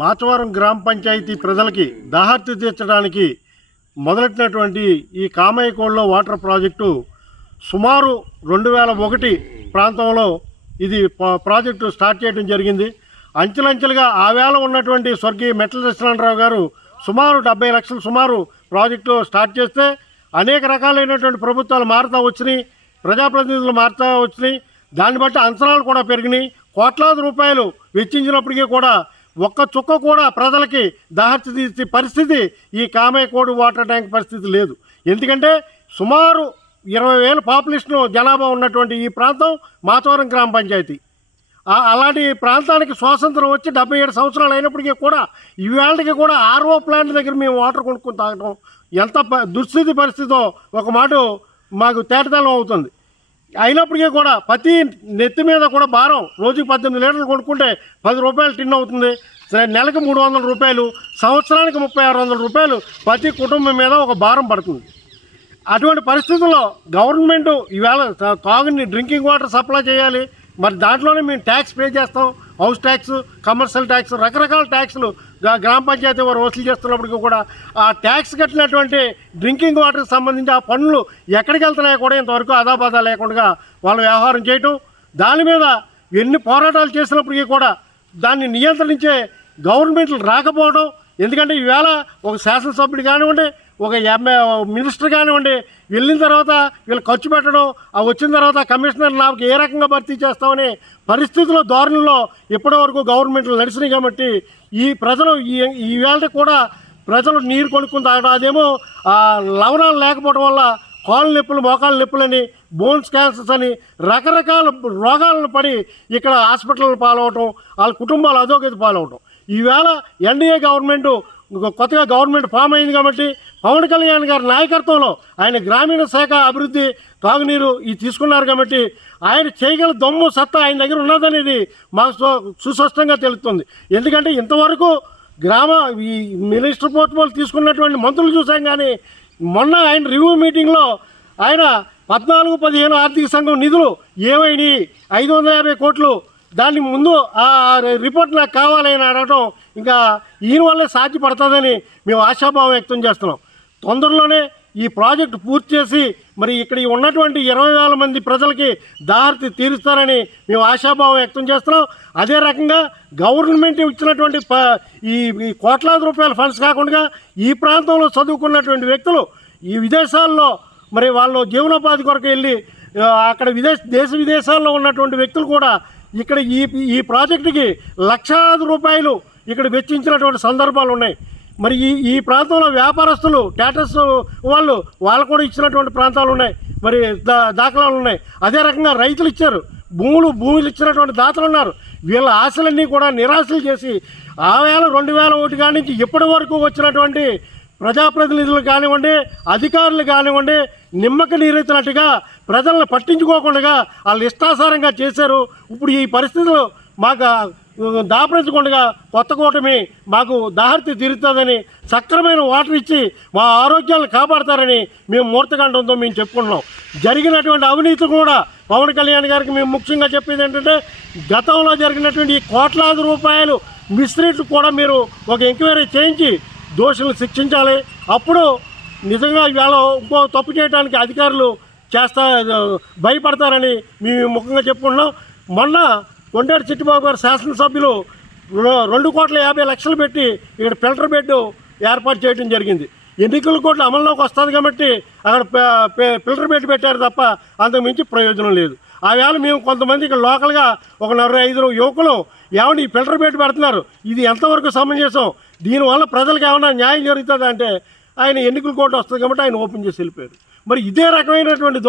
మాచవరం గ్రామ పంచాయతీ ప్రజలకి దాహార్తి తీర్చడానికి మొదలెట్టినటువంటి ఈ కామయ్యకోడలో వాటర్ ప్రాజెక్టు సుమారు 2001 ప్రాంతంలో ఇది ప్రాజెక్టు స్టార్ట్ చేయడం జరిగింది. అంచెలంచెలుగా ఆ వేళ ఉన్నటువంటి స్వర్గీయ మెట్ల సత్యనారాయణరావు గారు సుమారు 70 లక్షలు ప్రాజెక్టు స్టార్ట్ చేస్తే అనేక రకాలైనటువంటి ప్రభుత్వాలు మారుతూ వచ్చినాయి, ప్రజాప్రతినిధులు మారుతూ వచ్చినాయి. దాన్ని బట్టి అంచనాలు కూడా పెరిగినాయి. కోట్లాది రూపాయలు వెచ్చించినప్పటికీ కూడా ఒక్క చుక్క కూడా ప్రజలకి దాహర్తి తీర్చే పరిస్థితి ఈ కామయ్యకోడు వాటర్ ట్యాంక్ పరిస్థితి లేదు. ఎందుకంటే సుమారు 20,000 పాపులేషన్ జనాభా ఉన్నటువంటి ఈ ప్రాంతం మాచవరం గ్రామ పంచాయతీ. అలాంటి ప్రాంతానికి స్వాతంత్రం వచ్చి 77 సంవత్సరాలు అయినప్పటికీ కూడా ఇవాళకి కూడా ఆర్ఓ ప్లాంట్ దగ్గర మేము వాటర్ కొనుక్కొని తాగడం ఎంత దుస్థితి పరిస్థితో ఒక మాట మాకు తేటతెల్లం అవుతుంది. అయినప్పటికీ కూడా ప్రతి నెత్తి మీద కూడా భారం, రోజుకి 18 లీటర్లు కొనుక్కుంటే 10 రూపాయలు టిన్ అవుతుంది. నెలకు 300 రూపాయలు, సంవత్సరానికి 3600 రూపాయలు ప్రతి కుటుంబం మీద ఒక భారం పడుతుంది. అటువంటి పరిస్థితుల్లో గవర్నమెంట్ ఈవేళ తాగుని డ్రింకింగ్ వాటర్ సప్లై చేయాలి. మరి దాంట్లోనే మేము ట్యాక్స్ పే చేస్తాం, హౌస్ ట్యాక్స్, కమర్షియల్ ట్యాక్స్, రకరకాల ట్యాక్స్లు గ్రామ పంచాయతీ వారు వసూలు చేస్తున్నప్పటికీ కూడా ఆ ట్యాక్స్ కట్టినటువంటి డ్రింకింగ్ వాటర్కి సంబంధించి ఆ పన్నులు ఎక్కడికి వెళ్తున్నాయో కూడా ఇంతవరకు ఆదాబాదా లేకుండా వాళ్ళు వ్యవహారం చేయటం, దాని మీద ఎన్ని పోరాటాలు చేసినప్పటికీ కూడా దాన్ని నియంత్రించే గవర్నమెంట్లు రాకపోవడం. ఎందుకంటే ఈవేళ ఒక శాసనసభ్యుడు కానివ్వండి, ఒక మినిస్టర్ కానివ్వండి, వెళ్ళిన తర్వాత వీళ్ళు ఖర్చు పెట్టడం, వచ్చిన తర్వాత కమిషనర్ నాకు ఏ రకంగా భర్తీ చేస్తామనే పరిస్థితుల ధోరణిలో ఇప్పటి వరకు గవర్నమెంట్లు నడిచినాయి. కాబట్టి ఈ ప్రజలు ఈవేళ కూడా ప్రజలు నీరు కొనుక్కుని తాగడం, అదేమో లవణాలు లేకపోవడం వల్ల కాళ్ళు నొప్పులు, మోకాళ్ళ నొప్పులని, బోన్స్ క్యాన్సర్స్ అని రకరకాల రోగాలను పడి ఇక్కడ హాస్పిటల్ పాలవటం, వాళ్ళ కుటుంబాలు అధోగతి పాలవటం. ఈవేళ ఎన్డీఏ గవర్నమెంట్ కొత్తగా గవర్నమెంట్ ఫామ్ అయింది కాబట్టి పవన్ కళ్యాణ్ గారి నాయకత్వంలో ఆయన గ్రామీణ శాఖ అభివృద్ధి, తాగునీరు ఇది తీసుకున్నారు. కాబట్టి ఆయన చేయగల దమ్ము సత్తా ఆయన దగ్గర ఉన్నదనేది మాకు సుస్పష్టంగా తెలుస్తుంది. ఎందుకంటే ఇంతవరకు ఈ మినిస్టర్ పోర్ట్ఫోలియో తీసుకున్నటువంటి మంత్రులు చూసాం, కానీ మొన్న ఆయన రివ్యూ మీటింగ్లో ఆయన 14-15 ఆర్థిక సంఘం నిధులు ఏమైనాయి, 550 కోట్లు, దాని ముందు ఆ రిపోర్ట్ నాకు కావాలని అడగటం ఇంకా ఈయన వల్లే సాధ్యపడుతుందని మేము ఆశాభావం వ్యక్తం చేస్తున్నాం. తొందరలోనే ఈ ప్రాజెక్టు పూర్తి చేసి మరి ఇక్కడ ఉన్నటువంటి 20,000 మంది ప్రజలకి దాహార్తి తీరుస్తారని మేము ఆశాభావం వ్యక్తం చేస్తున్నాం. అదే రకంగా గవర్నమెంట్ ఇచ్చినటువంటి ఈ కోట్లాది రూపాయల ఫండ్స్ కాకుండా ఈ ప్రాంతంలో చదువుకున్నటువంటి వ్యక్తులు ఈ విదేశాల్లో మరి వాళ్ళు జీవనోపాధి కొరకు వెళ్ళి అక్కడ దేశ విదేశాల్లో ఉన్నటువంటి వ్యక్తులు కూడా ఇక్కడ ఈ ప్రాజెక్టుకి లక్షలాది రూపాయలు ఇక్కడ వెచ్చించినటువంటి సందర్భాలు ఉన్నాయి. మరి ఈ ప్రాంతంలో వ్యాపారస్తులు, టాటస్ వాళ్ళు కూడా ఇచ్చినటువంటి ప్రాంతాలు ఉన్నాయి, మరి దాఖలాలు ఉన్నాయి. అదే రకంగా రైతులు ఇచ్చారు, భూములు ఇచ్చినటువంటి దాతలు ఉన్నారు. వీళ్ళ ఆశలన్నీ కూడా నిరాశలు చేసి 2001 కాడి నుంచి ఇప్పటి వరకు వచ్చినటువంటి ప్రజాప్రతినిధులు కానివ్వండి, అధికారులు కానివ్వండి, నిమ్మక నీరెత్తినట్టుగా ప్రజలను పట్టించుకోకుండా వాళ్ళు ఇష్టాసారంగా చేశారు. ఇప్పుడు ఈ పరిస్థితులు మాకు దాపరించకుండా కొత్త కూటమి మాకు దాహర్తి తీరుతుందని, సక్రమైన వాటర్ ఇచ్చి మా ఆరోగ్యాలను కాపాడతారని మేము మూర్తకంఠంతో మేము చెప్పుకుంటున్నాం. జరిగినటువంటి అవినీతి కూడా పవన్ కళ్యాణ్ గారికి మేము ముఖ్యంగా చెప్పేది ఏంటంటే, గతంలో జరిగినటువంటి ఈ కోట్లాది రూపాయలు మిస్రీట్లు కూడా మీరు ఒక ఎంక్వైరీ చేయించి దోషులను శిక్షించాలి. అప్పుడు నిజంగా ఇవాళ ఇంకో తప్పు చేయడానికి అధికారులు భయపడతారని మేము ముఖ్యంగా చెప్పుకుంటున్నాం. మొన్న కొండేటి చిట్టిబాబు గారు శాసనసభ్యులు 2,50,00,000 పెట్టి ఇక్కడ ఫిల్టర్ బెడ్ ఏర్పాటు చేయడం జరిగింది. ఎన్నికల కోట్లు అమల్లోకి వస్తుంది కాబట్టి అక్కడ ఫిల్టర్ బెడ్ పెట్టారు తప్ప అంతకు మించి ప్రయోజనం లేదు. ఆ వేళ మేము కొంతమంది ఇక్కడ లోకల్గా ఒక 45 యువకులు ఏమంటే ఈ ఫిల్టర్ బెడ్ పెడుతున్నారు, ఇది ఎంతవరకు సమంజసం, దీనివల్ల ప్రజలకు ఏమైనా న్యాయం జరుగుతుందా అంటే ఆయన ఎన్నికల కోర్టు వస్తుంది కాబట్టి ఆయన ఓపెన్ చేసి వెళ్ళిపోయారు. మరి ఇదే రకమైనటువంటి